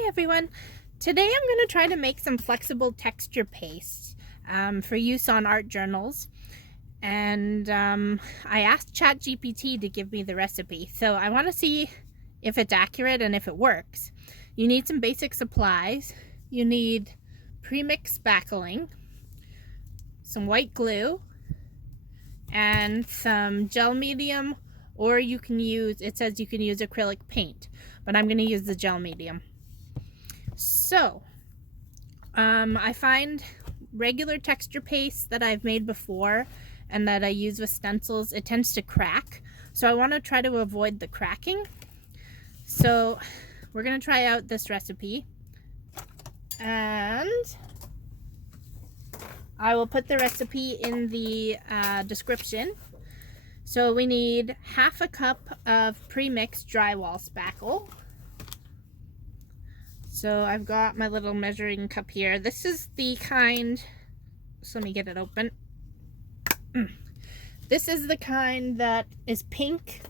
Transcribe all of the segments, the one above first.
Hi everyone. Today I'm going to try to make some flexible texture paste for use on art journals. And I asked ChatGPT to give me the recipe. So I want to see if it's accurate and if it works. You need some basic supplies. You need premixed spackling, some white glue, and some gel medium, or you can use, it says you can use acrylic paint, but I'm going to use the gel medium. So I find regular texture paste that I've made before and that I use with stencils, it tends to crack. So I want to try to avoid the cracking. So we're going to try out this recipe, and I will put the recipe in the description. So we need half a cup of premixed drywall spackle. So I've got my little measuring cup here. This is the kind, so let me get it open. This is the kind that is pink,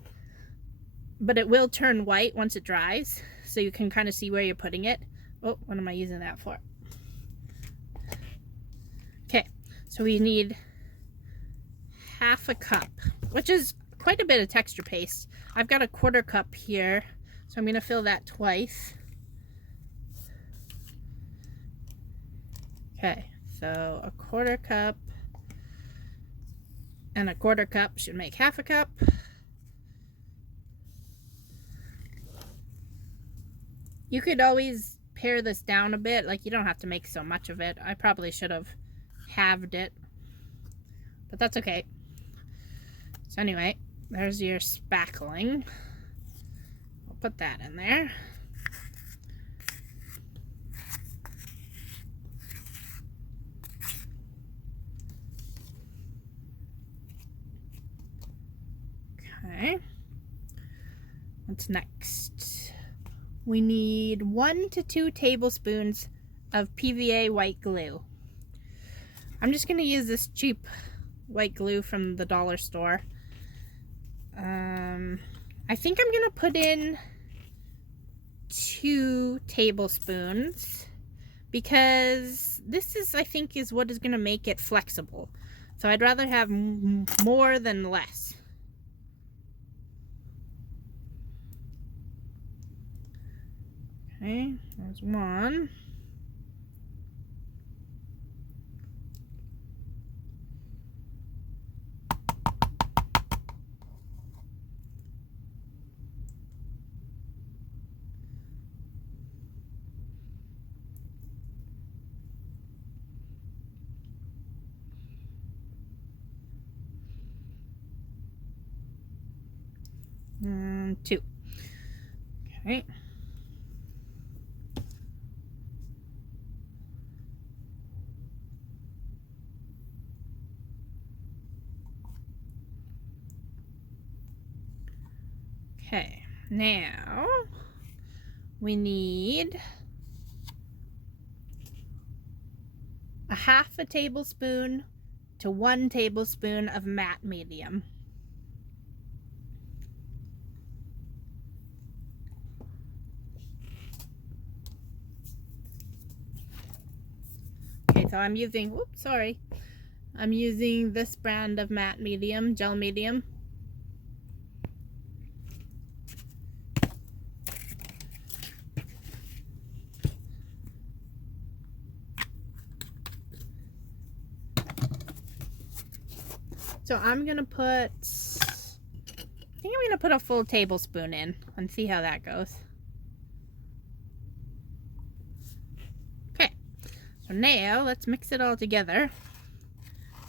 but it will turn white once it dries. So you can kind of see where you're putting it. Oh, what am I using that for? Okay, so we need half a cup, which is quite a bit of texture paste. I've got a quarter cup here, so I'm gonna fill that twice. Okay, so a quarter cup and a quarter cup should make half a cup. You could always pare this down a bit, like you don't have to make so much of it. I probably should have halved it, but that's okay. So anyway, there's your spackling. I'll put that in there. Okay, what's next? We need 1 to 2 tablespoons of PVA white glue. I'm just going to use this cheap white glue from the dollar store. I think I'm going to put in 2 tablespoons because this is, I think, is what is going to make it flexible. So I'd rather have more than less. Okay, there's 1. And 2. Okay. Okay, now we need a half a tablespoon to 1 tablespoon of matte medium. Okay, so I'm using, whoops, sorry. I'm using this brand of matte medium, gel medium. So I'm gonna put, I think I'm gonna put a full tablespoon in and see how that goes. Okay, so now let's mix it all together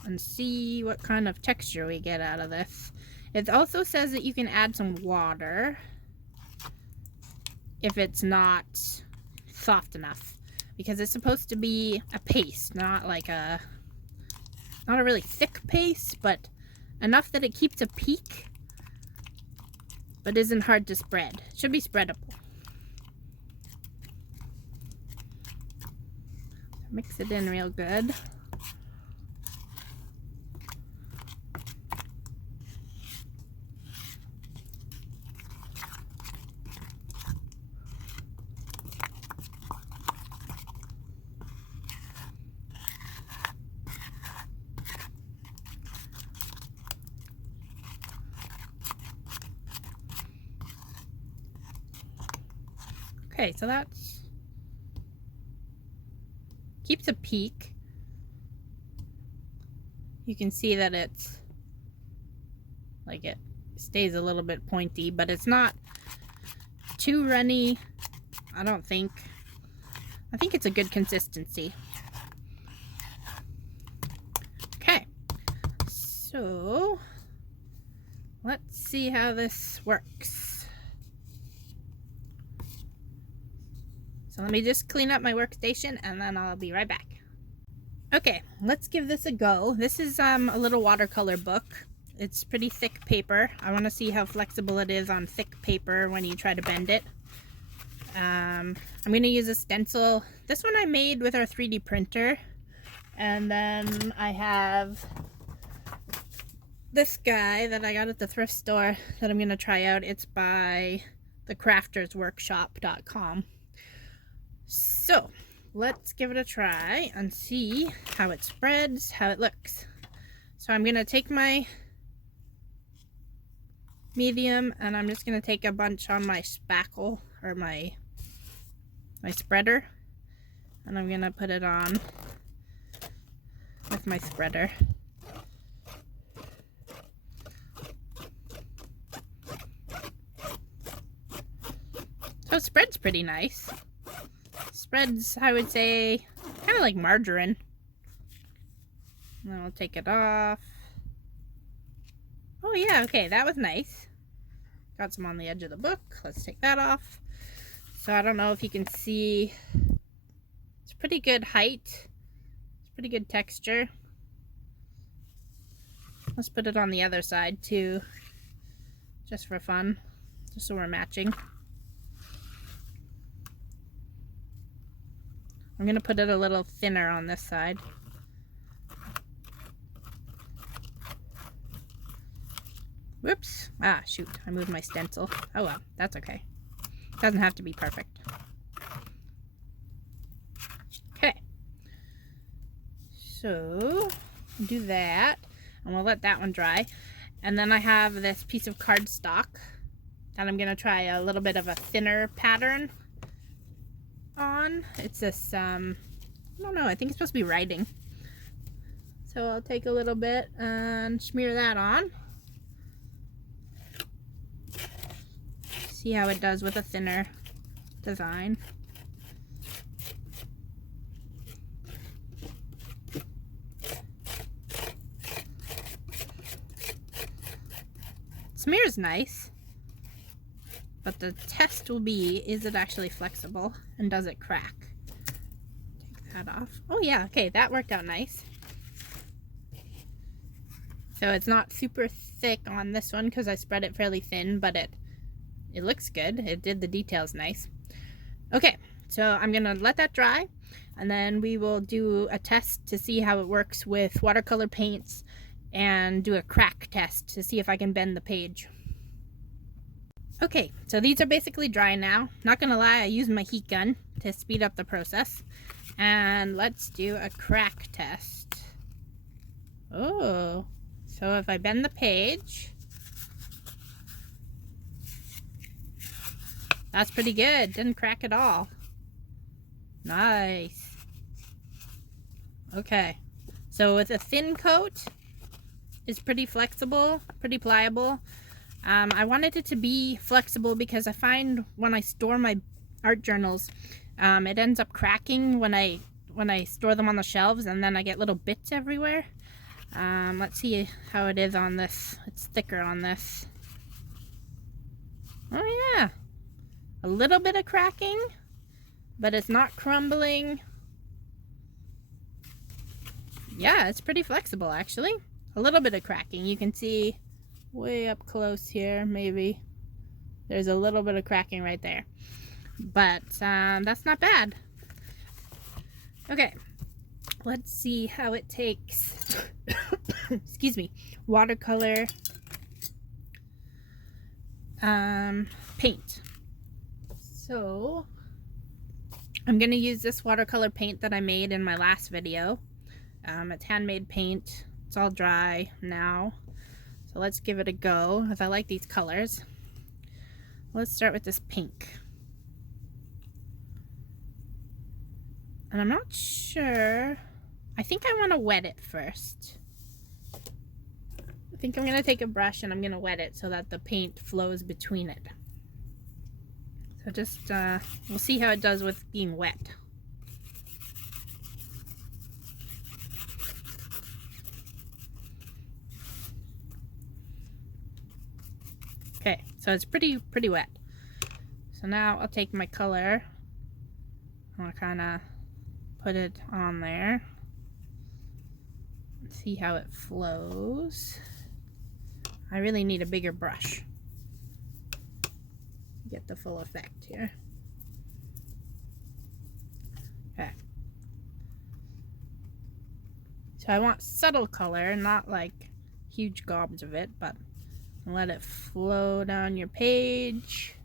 and see what kind of texture we get out of this. It also says that you can add some water if it's not soft enough, because it's supposed to be a paste, not like a, not a really thick paste, but enough that it keeps a peak but isn't hard to spread. It should be spreadable. Mix it in real good. Okay, so that's keeps a peak. You can see that it's like it stays a little bit pointy, but it's not too runny, I don't think. I think it's a good consistency. Okay, so let's see how this works. So let me just clean up my workstation and then I'll be right back. Okay, let's give this a go. This is a little watercolor book. It's pretty thick paper. I want to see how flexible it is on thick paper when you try to bend it. I'm going to use a stencil. This one I made with our 3D printer. And then I have this guy that I got at the thrift store that I'm going to try out. It's by thecraftersworkshop.com. So let's give it a try and see how it spreads, how it looks. So I'm going to take my medium and I'm just going to take a bunch on my spackle or my spreader, and I'm going to put it on with my spreader. So it spreads pretty nice. Spreads, I would say, kind of like margarine. And then I'll take it off. Oh yeah, okay, that was nice. Got some on the edge of the book. Let's take that off. So I don't know if you can see. It's pretty good height. It's pretty good texture. Let's put it on the other side too, just for fun, just so we're matching. I'm gonna put it a little thinner on this side. Whoops. Ah, shoot. I moved my stencil. Oh well, that's okay. Doesn't have to be perfect. Okay. So, do that. And we'll let that one dry. And then I have this piece of cardstock that I'm going to try a little bit of a thinner pattern on. It's this, I don't know, I think it's supposed to be writing. So I'll take a little bit and smear that on. See how it does with a thinner design. Smear's nice, but the test will be, is it actually flexible and does it crack? Take that off. Oh yeah, okay, that worked out nice. So it's not super thick on this one because I spread it fairly thin, but it looks good. It did the details nice. Okay, so I'm gonna let that dry and then we will do a test to see how it works with watercolor paints and do a crack test to see if I can bend the page. Okay, so these are basically dry now. Not gonna lie, I used my heat gun to speed up the process. And let's do a crack test. Oh, so if I bend the page, that's pretty good. Didn't crack at all. Nice. Okay, so with a thin coat, it's pretty flexible, pretty pliable. I wanted it to be flexible because I find when I store my art journals, it ends up cracking when I store them on the shelves, and then I get little bits everywhere. Let's see how it is on this. It's thicker on this. Oh yeah, a little bit of cracking, but it's not crumbling. Yeah, it's pretty flexible actually. A little bit of cracking. You can see way up close here, maybe. There's a little bit of cracking right there. But that's not bad. Okay, let's see how it takes, excuse me, watercolor paint. So I'm going to use this watercolor paint that I made in my last video. It's handmade paint. It's all dry now. So let's give it a go, because I like these colors. Let's start with this pink. And I'm not sure. I think I want to wet it first. I think I'm going to take a brush and I'm going to wet it so that the paint flows between it. So just, we'll see how it does with being wet. Okay, so it's pretty wet. So now I'll take my color. I'm gonna kind of put it on there. See how it flows. I really need a bigger brush to get the full effect here. Okay. So I want subtle color, not like huge gobs of it, but let it flow down your page.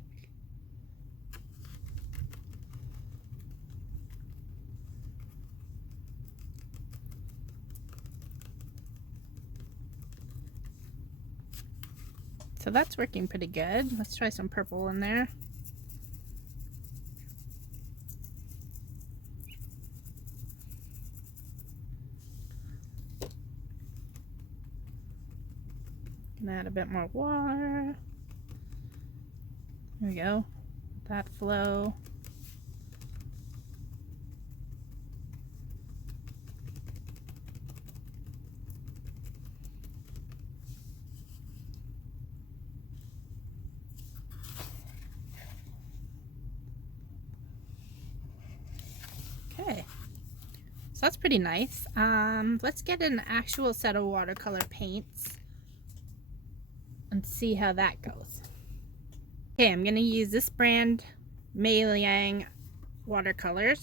So that's working pretty good. Let's try some purple in there. Gonna add a bit more water. There we go. That flow. Okay, so that's pretty nice. Let's get an actual set of watercolor paints and see how that goes. Okay, I'm gonna use this brand Mei Liang watercolors.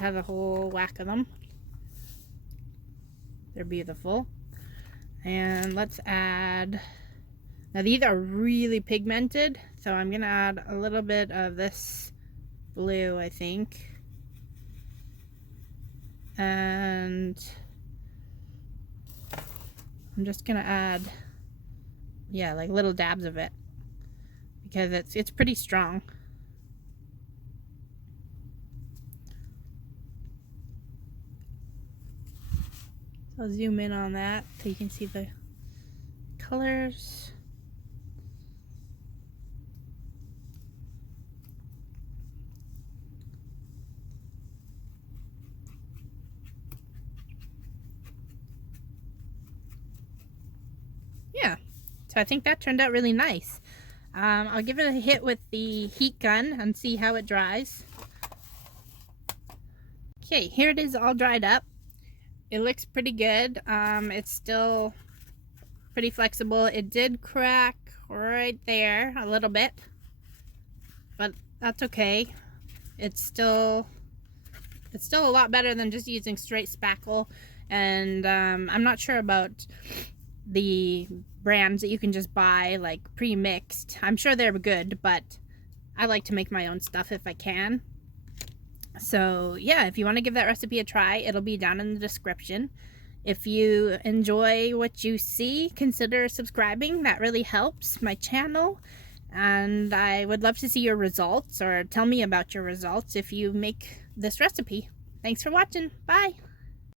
I have a whole whack of them. They're beautiful. And let's add, now these are really pigmented, so I'm gonna add a little bit of this blue, I think. And I'm just gonna add, yeah, like little dabs of it because it's pretty strong. So I'll zoom in on that so you can see the colors. Yeah, so I think that turned out really nice. I'll give it a hit with the heat gun and see how it dries. Okay, here it is all dried up. It looks pretty good. It's still pretty flexible. It did crack right there a little bit, but that's okay. It's still a lot better than just using straight spackle. And I'm not sure about the brands that you can just buy, like Premixed. I'm sure they're good, but I like to make my own stuff if I can. So yeah, if you want to give that recipe a try, it'll be down in the description. If you enjoy what you see, consider subscribing. That really helps my channel. And I would love to see your results, or tell me about your results if you make this recipe. Thanks for watching. Bye.